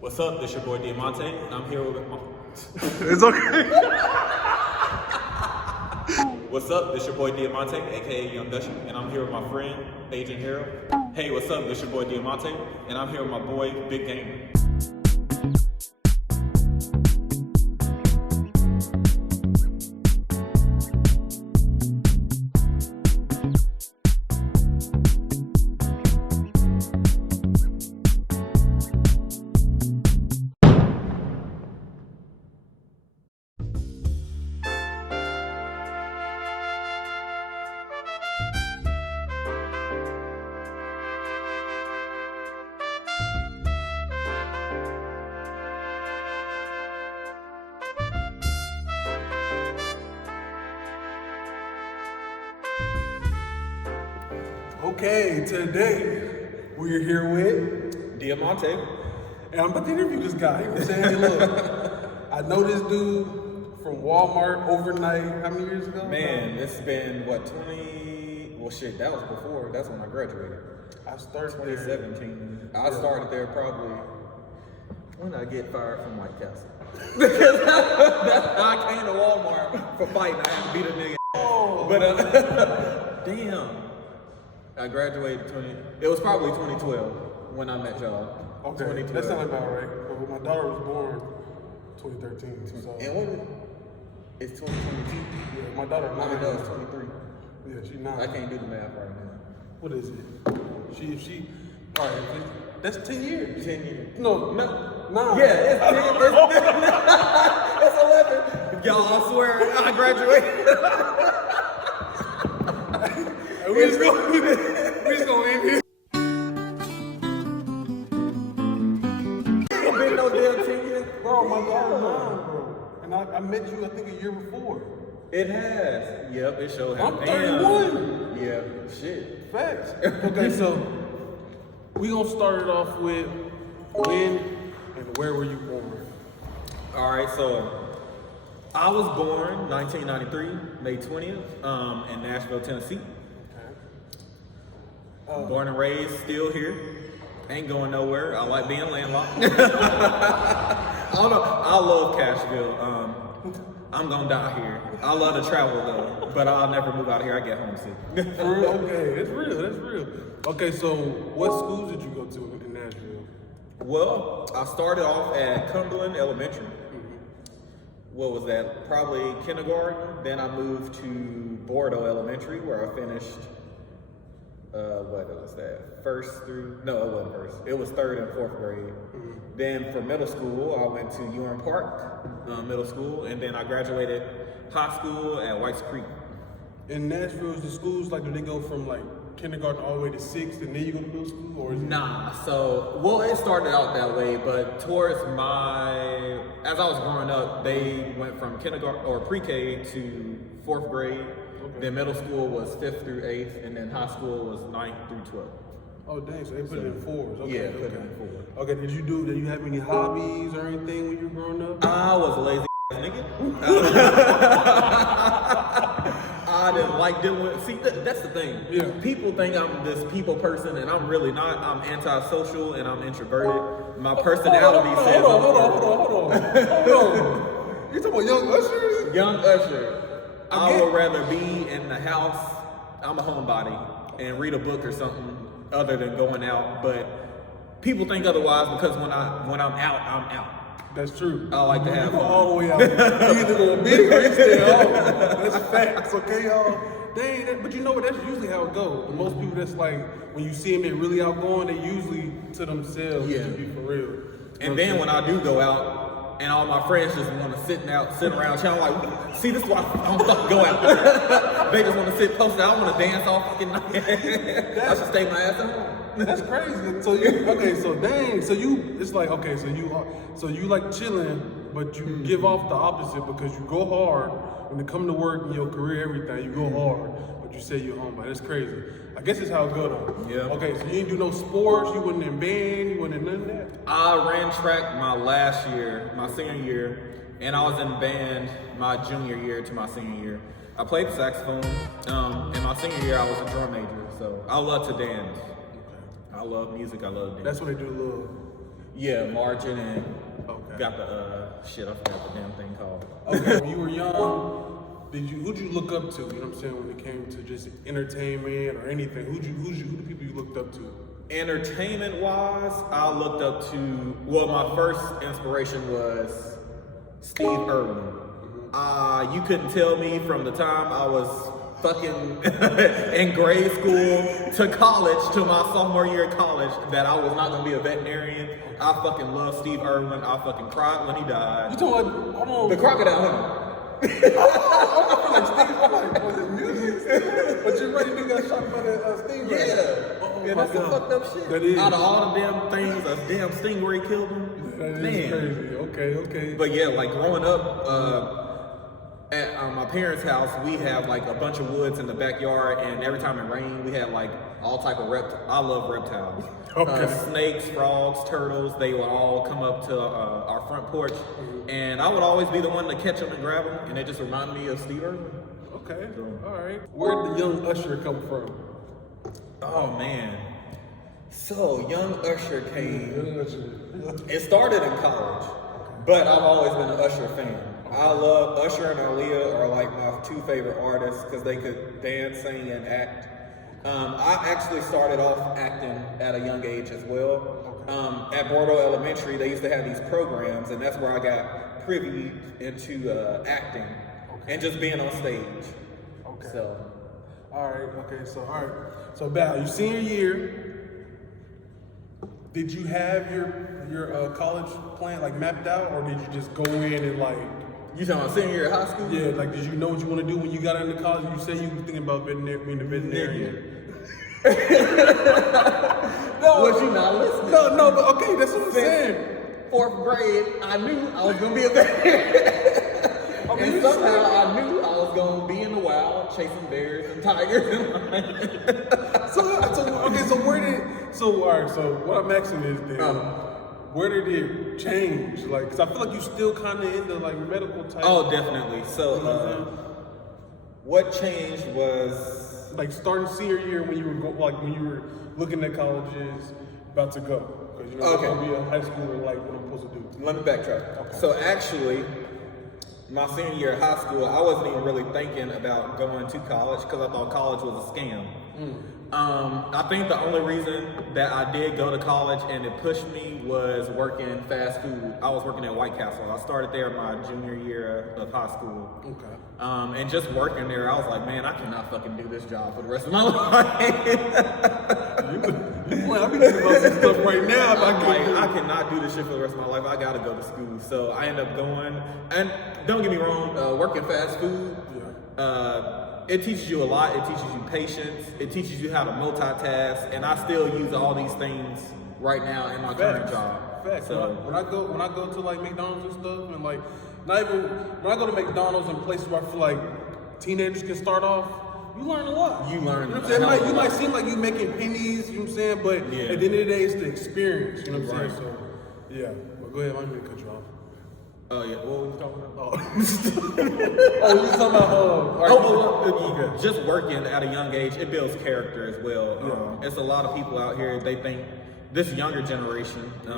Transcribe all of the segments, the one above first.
What's up? This your boy Diamonte, and I'm here with It's okay. What's up? This your boy Diamante, aka Young Dushy, and I'm here with my friend Agent Hero. Hey, what's up? This your boy Diamante, and I'm here with my boy Big Gamer. Okay, today we're here with, Diamante. and I'm about to interview this guy. You know what I'm saying? Look, I know this dude from Walmart overnight, how many years ago? Man, it's been what, 20? Well, shit, that was before. That's when I graduated. I started 2017. I started there probably when I get fired from White Castle. Because I came to Walmart for fighting. I had to beat a nigga. Oh, But damn. I graduated it was probably 2012 when I met y'all. okay, 2012. that sounds about right. But my daughter was born 2013, so. And what is it? It's 2022. Yeah, my daughter, I know it's 23. Yeah, she's 9. I can't do the math right now. What is it? She, all right, that's 10 years. 10 years. No, 9. Yeah, it's 10. It's 11. Y'all, I swear, I graduated. We just gonna end here. It's been no damn 10 years. Bro, my daughter's 9, bro. And I met you, I think, a year before. It has. Yep, it sure has. I'm 31. Yeah, shit. Facts. Okay, so we gonna start it off with when and where were you born? All right, so I was born 1993, May 20th, in Nashville, Tennessee. Born and raised, still here. Ain't going nowhere. I like being landlocked. I don't know. I love Cashville. I'm gonna die here. I love to travel though, but I'll never move out of here. I get homesick. For real? Okay, that's real. That's real. Okay, so what schools did you go to in Nashville? Well, I started off at Cumberland Elementary. What was that? Probably kindergarten. Then I moved to Bordeaux Elementary, where I finished. What was that? First through? No, it wasn't first. It was 3rd and 4th grade. Then for middle school, I went to Ewing Park Middle School, and then I graduated high school at Whites Creek. In Nashville, is the schools like, do they go from like kindergarten all the way to 6th, and then you go to middle school, or is it? Nah, so, well, it started out that way, but towards as I was growing up, they went from kindergarten or pre-K to 4th grade. Okay. Then middle school was 5th through 8th, and then high school was 9th through 12th. Oh dang, so they put it in 4s. Okay, Yeah, put it in 4s. Okay, did you have any hobbies or anything when you were growing up? I was a lazy nigga. I didn't like dealing with, see, that's the thing. Yeah. People think I'm this people person, and I'm really not. I'm antisocial and I'm introverted. My personality says Hold on. You talking about Young Ushers? Young Usher. I would rather be in the house. I'm a homebody and read a book or something other than going out. But people think otherwise because when I'm out, I'm out. That's true. I like to have you go fun. all the way out. You either gonna be or you stay home. That's facts, okay, y'all? Dang, but you know what? That's usually how it goes. Most people, that's like when you see them, they really outgoing. They usually to themselves. Yeah. To be for real. And then when I do go out, and all my friends just want to sit around, chatting like, see, this is why I don't fucking go out. They just want to sit posted. I don't want to dance all fucking night. I should stay my ass at home. That's crazy. So it's like, okay, so you like chilling, but you give off the opposite because you go hard when it come to work in your career, everything, you go hard, but you say you're home. That's crazy. I guess it's how it go though. Yeah. Okay, so you didn't do no sports, you wasn't in band, you wasn't in none of that? I ran track my last year, my senior year, and I was in band my junior year to my senior year. I played the saxophone. In my senior year, I was a drum major, so I love to dance. I love music. I love dance. That's when they do a little Yeah, marching and Okay. got the shit. I forgot the damn thing called. Okay, when you were young, who'd you look up to? You know what I'm saying, when it came to just entertainment or anything? Who the people you looked up to? Entertainment wise, I looked up to. Well, my first inspiration was Steve Irwin. You couldn't tell me from the time I was fucking in grade school to college, to my sophomore year of college, that I was not gonna be a veterinarian. I fucking love Steve Irwin. I fucking cried when he died. You talking about, hold on. The crocodile hunter. I'm like, was it music? But you're right, you got shot by that stingray. Yeah. Oh, Yeah, my that's some God. fucked up shit. That is. Out of all the damn things, a damn stingray killed him. That is Man. crazy. Okay. But yeah, like growing up at my parents' house, we have like a bunch of woods in the backyard, and every time it rained, we had like all type of I love reptiles. Okay. Snakes, frogs, turtles, they would all come up to our front porch, and I would always be the one to catch them and grab them, and it just reminded me of Steve Irwin. Okay. All right. Where'd the young Usher come from? Oh man. So young Usher came. Young Usher. It started in college, but I've always been an Usher fan. I love Usher and Aaliyah are like my two favorite artists because they could dance, sing, and act. I actually started off acting at a young age as well. At Bordeaux Elementary, they used to have these programs, and that's where I got privy into acting and just being on stage. Okay. So, All right. So Val, your senior year, did you have your college plan like mapped out, or did you just go in and like? you talking about senior year of high school? Yeah, like did you know what you want to do when you got into college? You said you were thinking about being a veterinarian. No, was you not listening? No, but okay, that's what I'm saying. Fourth grade, I knew I was gonna be a veterinarian. And somehow I knew I was gonna be in the wild, chasing bears and tigers and lions. So what I'm asking is then, where did it change? Like, cause I feel like you still kind of into like medical type. Oh, definitely. So, what changed was like starting senior year when you were when you were looking at colleges about to go, because you know Okay. you're gonna be a high schooler, like what I'm supposed to do. let me backtrack. So actually, my senior year of high school, I wasn't even really thinking about going to college because I thought college was a scam. I think the only reason that I did go to college and it pushed me was working fast food. I was working at White Castle. I started there my junior year of high school. Okay. And just working there, I was like, man, I cannot fucking do this job for the rest of my life. Well, I'll be thinking about some stuff right now. If I cannot do this shit for the rest of my life. I gotta go to school. So I ended up going, and don't get me wrong, working fast food, it teaches you a lot. It teaches you patience. It teaches you how to multitask. And I still use all these things right now in my current job. Facts. So When I go to like McDonald's and stuff, and like not even when I go to McDonald's and places where I feel like teenagers can start off, you learn a lot. You learn. You know what I'm saying? You might seem like you making pennies, you know what I'm saying, but at the end of the day, it's the experience. You know what I'm saying? So yeah. Well, go ahead. I'm gonna cut you off. oh yeah, what were we talking about? Oh, you talking about Just working at a young age, it builds character as well. It's a lot of people out here, they think this younger generation, I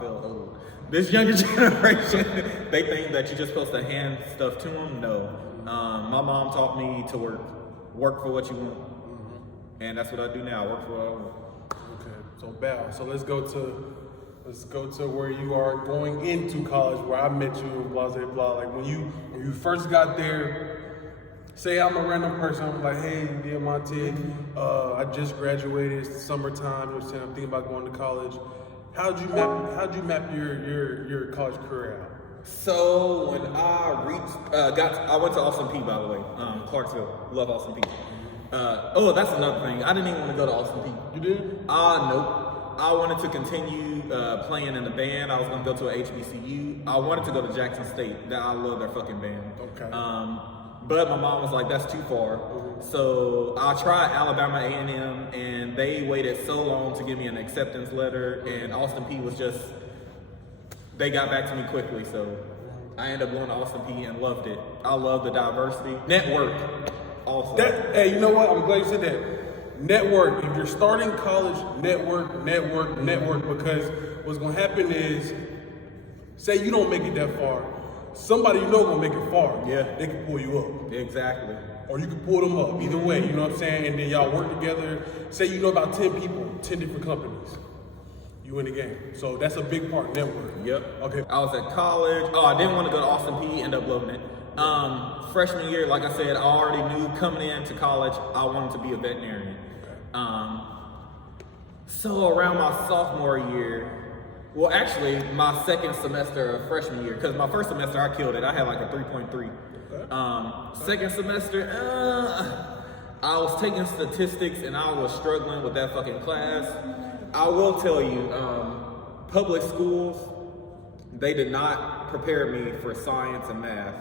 feel old. This younger generation, they think that you're just supposed to hand stuff to them. No. My mom taught me to work for what you want. And that's what I do now, work for what I want. Okay, so Bal, so let's go to where you are going into college, where I met you and blah blah blah. Like when you first got there, say I'm a random person, I'm like, hey, Diamonte, I just graduated, it's summertime, you know what I'm saying, I'm thinking about going to college. How'd you map your college career out? So when I I went to Austin Peay, by the way, Clarksville. Love Austin Peay. That's another thing. I didn't even want to go to Austin Peay. You did? Nope. I wanted to continue playing in the band. I was going to go to a HBCU. I wanted to go to Jackson State. I love their fucking band. Okay. But my mom was like, that's too far. So I tried Alabama A&M, and they waited so long to give me an acceptance letter, and Austin Peay was just, they got back to me quickly. So I ended up going to Austin Peay and loved it. I love the diversity. Network also. Hey, you know what? I'm glad you said that. Network. If you're starting college, network, because what's gonna happen is, say you don't make it that far, somebody you know gonna make it far. Yeah. They can pull you up. Exactly. Or you can pull them up, either way, you know what I'm saying? And then y'all work together. Say you know about 10 people, 10 different companies. You win the game. So that's a big part, network. Yep. Okay. I was at college. Oh, I didn't want to go to Austin P. Ended up loving it. Freshman year, like I said, I already knew coming into college, I wanted to be a veterinarian. So around my sophomore year, well, actually, my second semester of freshman year, because my first semester I killed it. I had like a 3.3. Second semester, I was taking statistics and I was struggling with that fucking class. I will tell you, public schools, they did not prepare me for science and math.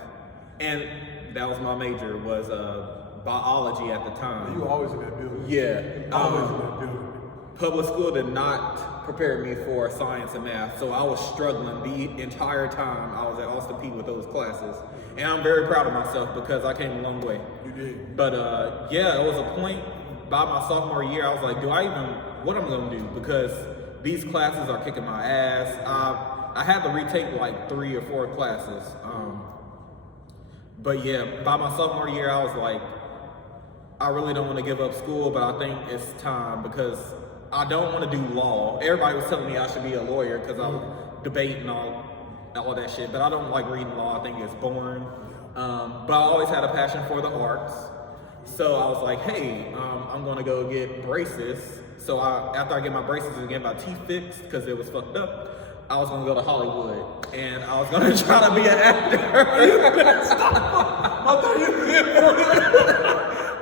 And that was my major, was biology at the time. You were always in that building. Yeah. Always in that building. Public school did not prepare me for science and math, so I was struggling the entire time I was at Austin P with those classes. And I'm very proud of myself because I came a long way. You did. But yeah, it was a point by my sophomore year, I was like, what am I gonna do? Because these classes are kicking my ass. I had to retake like 3 or 4 classes. But yeah, by my sophomore year, I was like, I really don't want to give up school, but I think it's time because I don't want to do law. Everybody was telling me I should be a lawyer because I was debating all that shit, but I don't like reading law. I think it's boring. But I always had a passion for the arts. So I was like, hey, I'm going to go get braces. So after I get my braces and get my teeth fixed because it was fucked up, I was going to go to Hollywood and I was going to try to be an actor.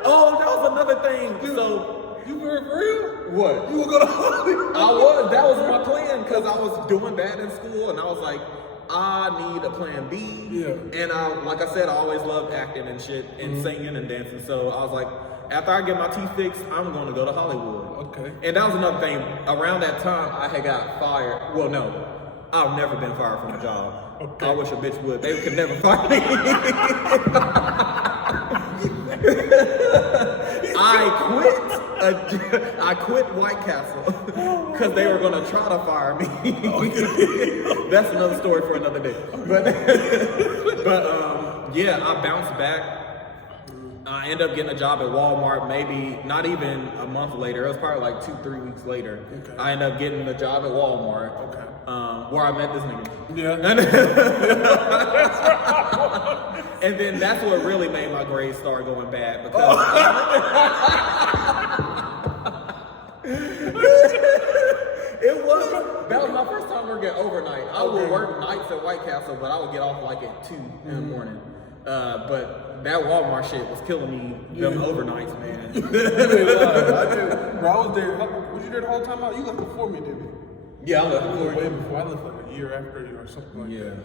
Oh, that was another thing. So, you were for real? What? You were going to Hollywood? That was my plan because I was doing bad in school and I was like, I need a plan B. Yeah. And like I said, I always loved acting and shit and singing and dancing. So I was like, after I get my teeth fixed, I'm going to go to Hollywood. Okay. And that was another thing. Around that time, I had got fired. Well, no, I've never been fired from a job. Okay. I wish a bitch would. They could never fire me. I quit White Castle because they were gonna try to fire me. That's another story for another day. But yeah, I bounced back. I ended up getting a job at Walmart. Maybe not even a month later. It was probably like 2-3 weeks later. Okay. I ended up getting a job at Walmart. Okay. Where I met this nigga. Yeah. And then that's what really made my grades start going bad because that was my first time working overnight. I would work nights at White Castle, but I would get off like at 2 in the morning. But that Walmart shit was killing me. Them overnights, man. I did. Bro, I was there. Was you there the whole time out? You left before me, didn't you? Yeah, I left I before left way you. before. I left like a year after you or something like that. Yeah.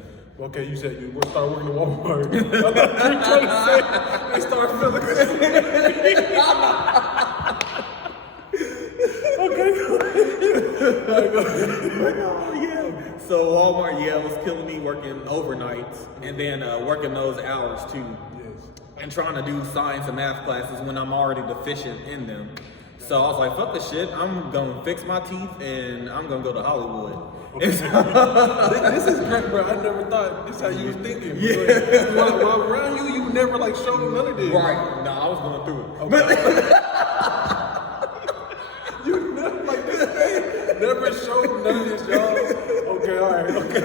Okay, you said you started working at Walmart. I thought you were trying to say they started feeling good. Okay. So Walmart, yeah, was killing me working overnights and then working those hours too. Yes. And trying to do science and math classes when I'm already deficient in them. So I was like, fuck this shit. I'm going to fix my teeth and I'm going to go to Hollywood. Okay. This is great, bro. I never thought this is how you was thinking. Yeah. While around you never like showed none of this. Right. No, I was going through it. Okay. You never like this thing. Never showed none of this, y'all. Okay, all right, okay.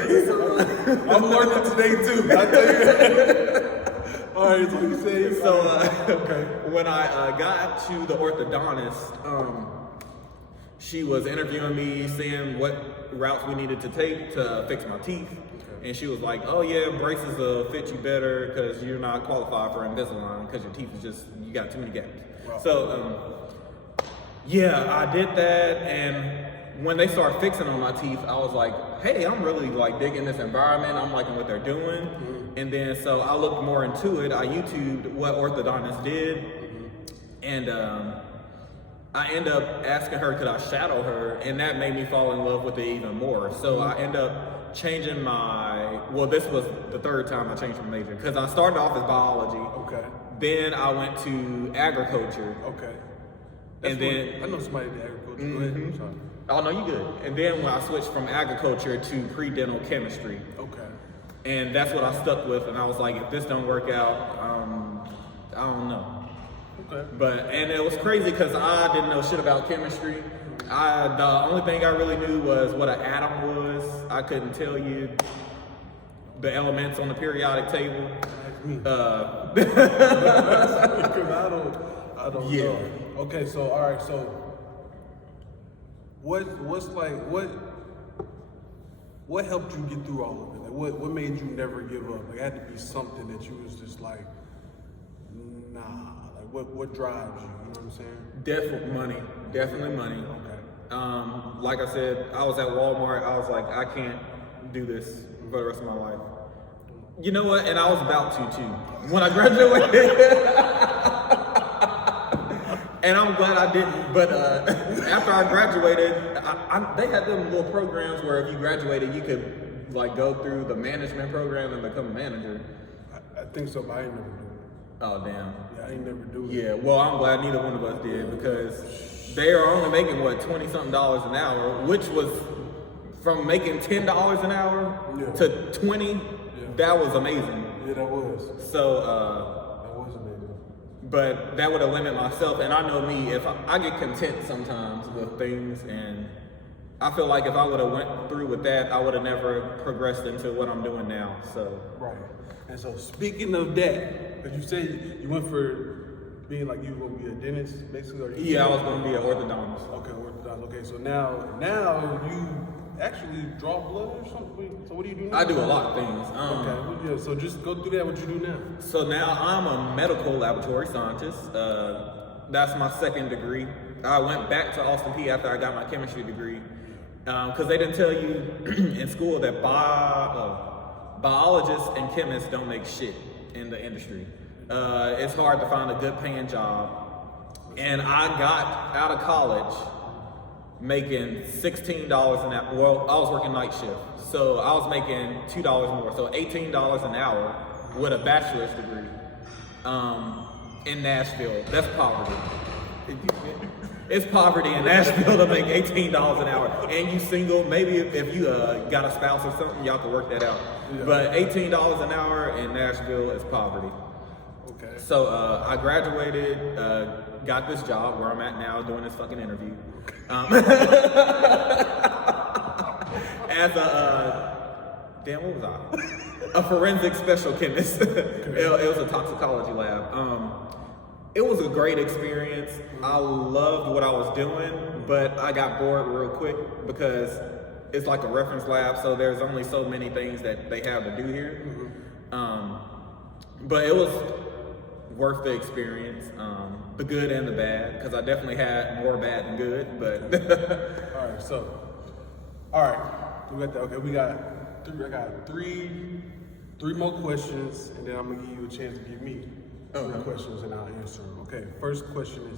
I'm learning today too. I tell you that. All right, so you say So okay. when I got to the orthodontist, she was interviewing me, seeing what routes we needed to take to fix my teeth. And she was like, oh yeah, braces will fit you better because you're not qualified for Invisalign because your teeth is just, you got too many gaps. Wow. So yeah, I did that. And when they started fixing on my teeth, I was like, hey, I'm really like digging this environment. I'm liking what they're doing. Mm-hmm. And then so I looked more into it. I YouTubed what orthodontists did. And I ended up asking her, could I shadow her? And that made me fall in love with it even more. So I ended up changing this was the 3rd time I changed my major. Because I started off as biology. Okay. Then I went to agriculture. Okay. And then I know somebody that agriculture. Go ahead. I'm sorry. Oh no, you good. And then when I switched from agriculture to pre-dental chemistry, Okay. and that's what I stuck with. And I was like, if this don't work out, I don't know. Okay. And it was crazy because I didn't know shit about chemistry. The only thing I really knew was what an atom was. I couldn't tell you the elements on the periodic table. Because I don't Yeah. know. Okay, so all right, so what helped you get through all of it? Like what made you never give up? Like it had to be something that you was just like, nah. Like what drives you? You know what I'm saying? Definitely money. Okay. Like I said, I was at Walmart. I was like, I can't do this for the rest of my life. You know what? And I was about to too. When I graduated, and I'm glad I didn't. But after I graduated, they had them little programs where if you graduated, you could like go through the management program and become a manager. I think so, but I ain't never do it. Oh damn. Yeah, I ain't never do it. Yeah, well, I'm glad neither one of us did because they are only making what $20-something an hour, which was from making $10 an hour to 20. Yeah. That was amazing. Yeah, that was. So, That was amazing. but that would have limited myself, and I know me. If I get content sometimes with things, and I feel like if I would have went through with that, I would have never progressed into what I'm doing now. So, Right. And so speaking of that, because you said you went for being like you were gonna be a dentist, basically. Or yeah, I was going to be an orthodontist. Okay, orthodontist. Okay, so now you actually draw blood or something. So what do you do now? I do a lot of things. Okay, well, yeah. So just go through that. What you do now? So now I'm a medical laboratory scientist. That's my second degree. I went back to Austin P after I got my chemistry degree because they didn't tell you in school that biologists and chemists don't make shit in the industry. It's hard to find a good paying job. And I got out of college making $16 an hour. Well, I was working night shift. So I was making $2 more. So $18 an hour with a bachelor's degree in Nashville. That's poverty. It's poverty in Nashville to make $18 an hour. And you single, maybe if you got a spouse or something, y'all can work that out. Yeah. But $18 an hour in Nashville is poverty. Okay. So I graduated, got this job where I'm at now doing this fucking interview. As damn, what was I? A forensic special chemist. It was a toxicology lab. It was a great experience. I loved what I was doing, but I got bored real quick because it's like a reference lab, so there's only so many things that they have to do here. But it was worth the experience, the good and the bad, because I definitely had more bad than good, but. All right, we got that. Okay, I got three more questions, and then I'm gonna give you a chance to give me three questions, and I'll answer them. Okay, first question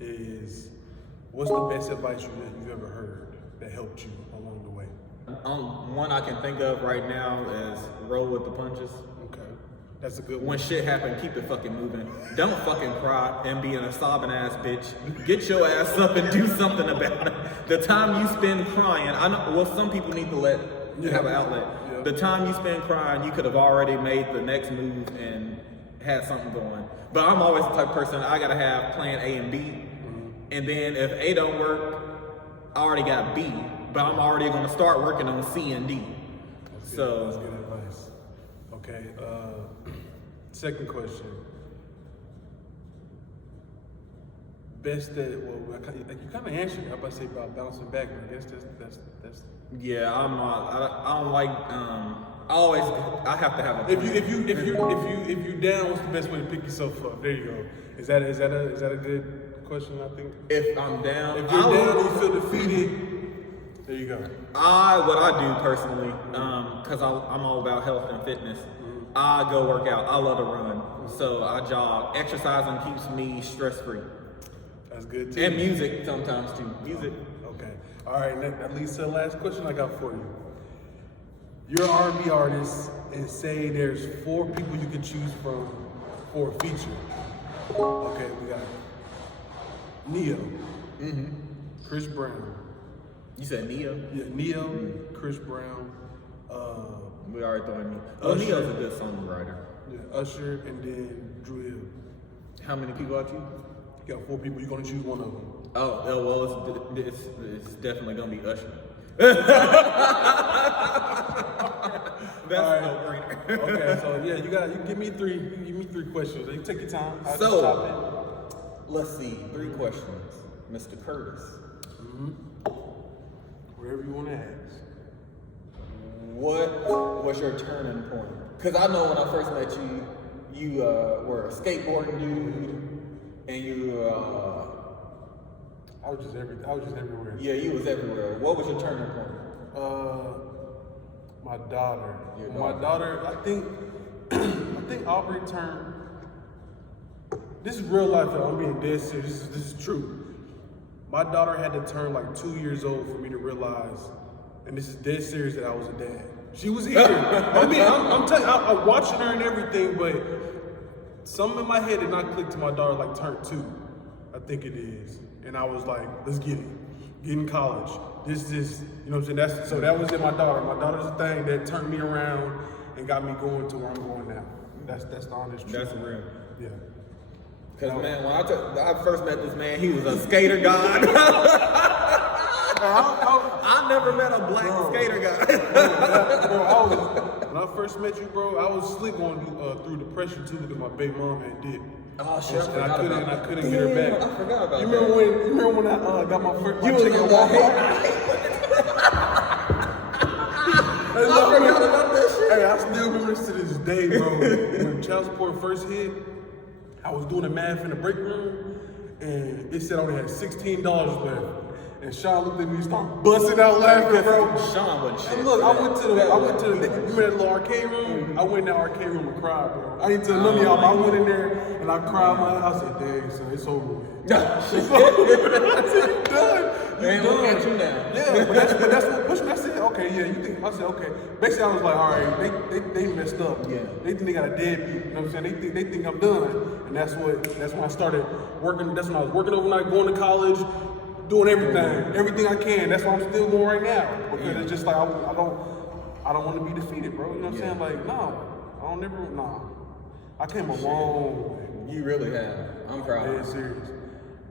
is what's the best advice you've ever heard that helped you along the way? One I can think of right now is roll with the punches. Okay, that's a good one. When shit happen, keep it fucking moving. Don't fucking cry and be a sobbing ass bitch. Get your ass up and do something about it. The time you spend crying, I know. Well, some people need to have an outlet. Yeah. The time you spend crying, you could have already made the next move and had something going. But I'm always the type of person, I gotta have plan A and B. And then if A don't work, I already got B. But I'm already gonna start working on C and D. That's So good advice. Okay, second question. Best that, well, you kind of answered it. I'm about to say about bouncing back, but I guess that's. yeah, I don't like. I have to have a. If you down, what's the best way to pick yourself up? There you go. Is that a good question? I think. If I'm down, If you're down, you feel defeated. There you go. What I do personally, because I'm all about health and fitness. I go work out. I love to run, so I jog. Exercising keeps me stress free. That's good too. And music sometimes too. Music. Okay. All right. That leads to the last question I got for you. You're an R&B artist, and say there's 4 people you can choose from for a feature. Okay, we got Neo, Chris Brown, You said Neo? Yeah, Neo, Chris Brown. We already thought Neo. Oh, Usher. Neo's a good songwriter. Yeah, Usher, and then Drew Hill. How many people are you? You got 4 people. You're gonna choose one of them. Oh well, it's definitely gonna be Usher. That's All right. no brainer. Okay, so yeah, you give me 3. You give me 3 questions. You take your time. I'll So, just stop let's see. 3 questions, Mr. Curtis. it. Whatever you want to ask. What was your turning point? Because I know when I first met you, you were a skateboarding dude, and you I was just everywhere. yeah, you was everywhere. What was your turning point? My daughter. Your My daughter. I think Aubrey turned. This is real life, though. I'm being dead serious. This is true. My daughter had to turn like 2 years old for me to realize, and this is dead serious, that I was a dad. She was here. I'm telling you, I'm watching her and everything, but something in my head did not click to my daughter like turn 2. I think it is. And I was like, let's get it. Get in college. This, you know what I'm saying? So that was in my daughter. My daughter's the thing that turned me around and got me going to where I'm going now. That's the honest truth. That's real. Yeah. Because man, when I first met this man, he was a skater god. I never met a black skater guy. When I first met you, bro, I was slick going through depression too because my baby mom had did. Oh shit! And I couldn't get her back. I forgot about You that. remember when I got my first You was chicken on Walmart? I forgot about that shit. Hey, I still remember this to this day, bro. When child support first hit, I was doing the math in the break room, and it said I only had $16 left. And Sean looked at me and started busting out laughing, bro. Sean wasn't shit. And look, I went to the remember that little arcade room? I went in that arcade room and cried, bro. I didn't tell none of y'all, but I went in there and I cried. I said, dang, son, it's over with. I said, you done. They ain't looking at you now. Yeah, but that's what pushed me. I said, okay, yeah, you think? I said, okay. Basically, I was like, all right, they messed up. Yeah. They think they got a deadbeat. You know what I'm saying? They think I'm done. And that's when I started working. That's when I was working overnight, going to college, doing everything I can. That's why I'm still going right now. Because it's just like I don't want to be defeated, bro. You know what I'm saying? Like, no. I came a long way. You really have. I'm proud. Dead serious.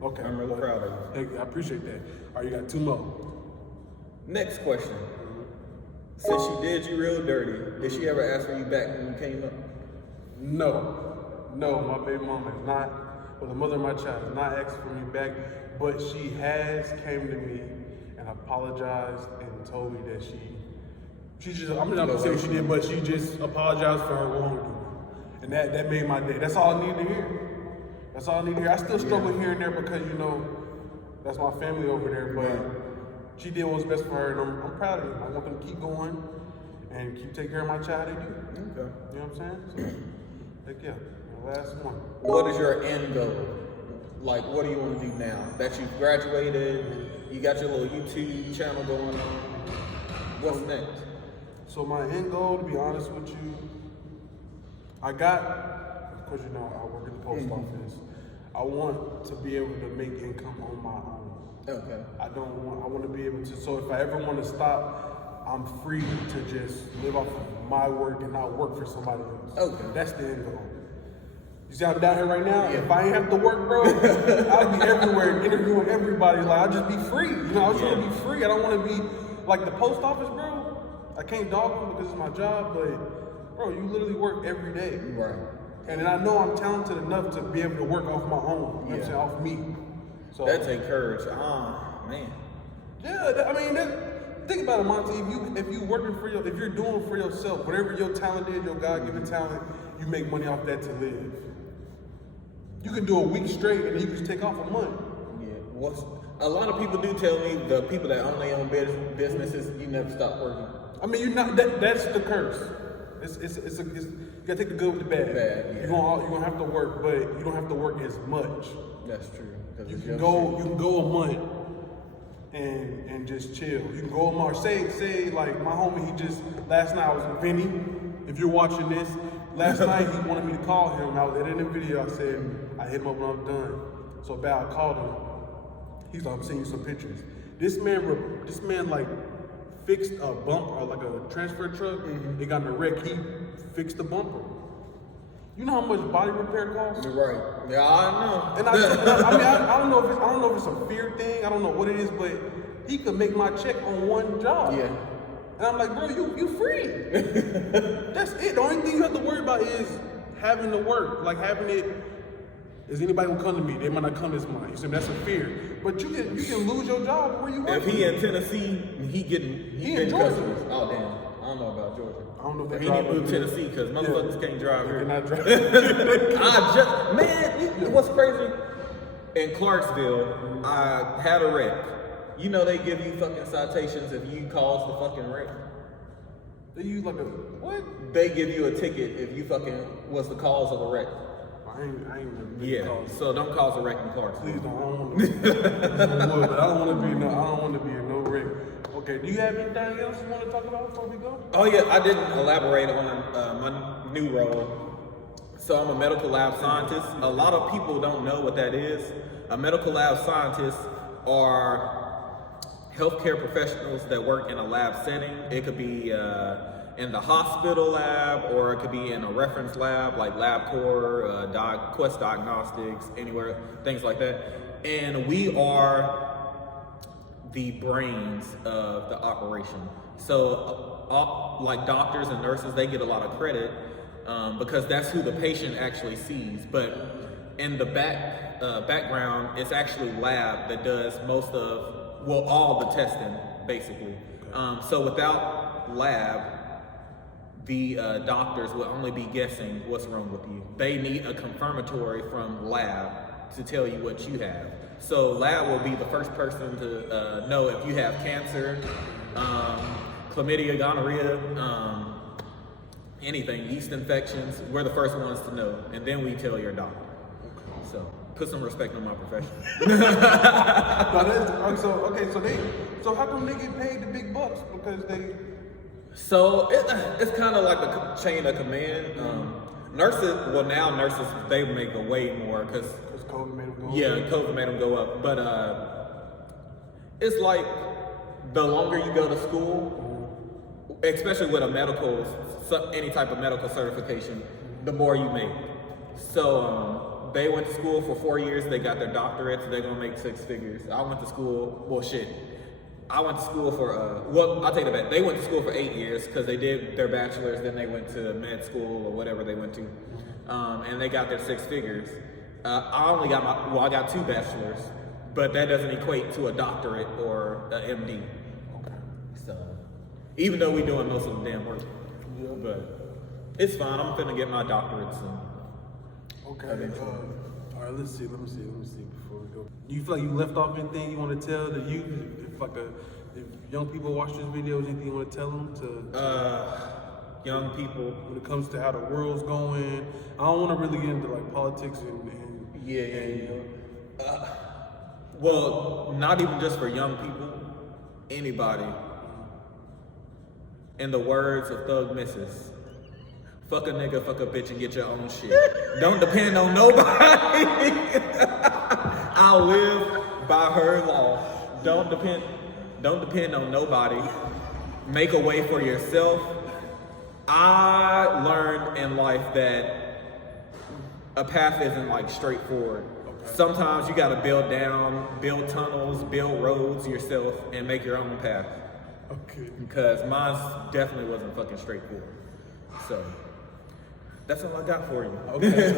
Okay. I'm really proud of you. Hey, I appreciate that. All right, you got 2 more. Next question. Since she did you real dirty, did she ever ask for you back when you came up? No, my baby mom has not, or the mother of my child has not asked for me back, but she has came to me and apologized and told me that she just, I'm not gonna say what she did, but she just apologized for her wrongdoing. And that made my day. That's all I need to hear. That's all I need to hear. I still struggle here and there because, you know, that's my family over there, but she did what was best for her, and I'm proud of it. I want them to keep going and keep taking care of my child. They do. Okay. You know what I'm saying? So, heck yeah. The last one. What is your end goal? Like, what do you want to do now? That you've graduated, you got your little YouTube channel going on. What's next? So my end goal, to be honest with you, because you know I work at the post office. I want to be able to make income on my own. Okay. I want to be able to, so if I ever want to stop, I'm free to just live off of my work and not work for somebody else. Okay. That's the end goal. You see I'm down here right now? Yeah. If I ain't have to work, bro, I'd be everywhere interviewing everybody. Like, I'd just be free. You know, I just want to be free. I don't want to be like the post office, bro. I can't dog them because it's my job, but bro, you literally work every day. Right. And then I know I'm talented enough to be able to work off my own. You know what I'm saying? Off me. So That take courage. Man. yeah, I mean, think about it, Monty. If you're doing for yourself, whatever your talent is, your God-given talent, you make money off that to live. You can do a week straight and then you can just take off a month. Yeah. A lot of people do tell me the people that own their own businesses, you never stop working. I mean, you're not. That's the curse. You gotta take the good with the bad. Yeah. You're gonna have to work, but you don't have to work as much. That's true. You can go a month and just chill. You can go a month. Say like my homie, last night I was with Vinny. If you're watching this, last night he wanted me to call him. I was editing the video. I said I hit him up when I'm done. So I called him. He's like, I'm sending you some pictures. This man like fixed a bump or like a transfer truck. It got in a wreck. He fixed the bumper. You know how much body repair costs? You're right. Yeah, I know. And I don't know if it's a fear thing. I don't know what it is, but he could make my check on one job. Yeah. And I'm like, bro, you free. That's it. The only thing you have to worry about is having to work. Like having it. Is anybody gonna come to me? They might not come this month. You see, that's a fear. But you can lose your job where you work. If he in Tennessee, he in Georgia. customers. Oh damn. I don't know about Georgia. I don't know if Or they he need to drive move up to here. Tennessee because motherfuckers can't drive They're here. not driving. Man, what's crazy? In Clarksville, I had a wreck. You know they give you fucking citations if you cause the fucking wreck. They use like a what? They give you a ticket if you fucking was the cause of a wreck. I ain't never been Yeah, called. so don't cause a wreck in Clarksville. Please don't. I don't want to be. But I don't want to be in no wreck. Okay. Do you have anything else you want to talk about before we go? Oh yeah, I didn't elaborate on my new role. So I'm a medical lab scientist. A lot of people don't know what that is. A medical lab scientist are healthcare professionals that work in a lab setting. It could be in the hospital lab, or it could be in a reference lab like LabCorp, Quest Diagnostics, anywhere, things like that. And we are the brains of the operation. So like doctors and nurses, they get a lot of credit because that's who the patient actually sees. But in the background, it's actually lab that does all the testing, basically. So without lab, the doctors will only be guessing what's wrong with you. They need a confirmatory from lab to tell you what you have. So lab will be the first person to know if you have cancer, chlamydia, gonorrhea, anything, yeast infections. We're the first ones to know, and then we tell your doctor. So put some respect on my profession. So how come they get paid the big bucks? Because they. So it's kind of like the chain of command. Nurses, they make a way more because COVID made them go up. Yeah, COVID made them go up. But it's like the longer you go to school, especially with any type of medical certification, the more you make. So they went to school for 4 years, they got their doctorates, they're gonna make 6 figures. I went to school, I went to school for, I'll take that back. They went to school for 8 years because they did their bachelor's, then they went to med school or whatever they went to. And they got their 6 figures. I got 2 bachelors, but that doesn't equate to a doctorate or an MD. Okay. So, even though we're doing most of the damn work. Yeah. But it's fine, I'm finna get my doctorate soon. Okay. All right, let me see before we go. Do you feel like you left off anything you want to tell the youth? If young people watch this video, is anything you want to tell them young people, when it comes to how the world's going? I don't want to really get into like politics and well, not even just for young people, anybody. In the words of Thug Misses, fuck a nigga, fuck a bitch, and get your own shit. Don't depend on nobody. I'll live by her law. Don't depend on nobody. Make a way for yourself. I learned in life that a path isn't like straightforward. Sometimes you gotta build tunnels, build roads yourself, and make your own path. Okay. Because mine definitely wasn't fucking straightforward. So that's all I got for you. Okay.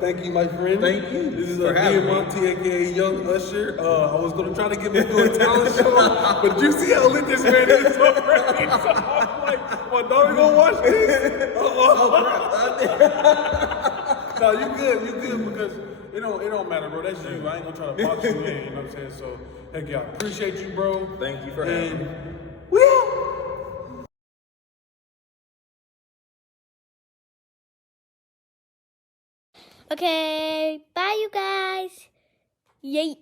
Thank you, my friend. Thank you. This is for having me. Diamonte, aka Young Usher. I was gonna try to get him to do a talent show, but you see how lit this man is already. So I'm like, my daughter gonna watch this? No, you good because it don't matter, bro. That's you. I ain't gonna try to box you in. You know what I'm saying? So, heck yeah, appreciate you, bro. Thank you for having me. Okay, bye you guys. Yay.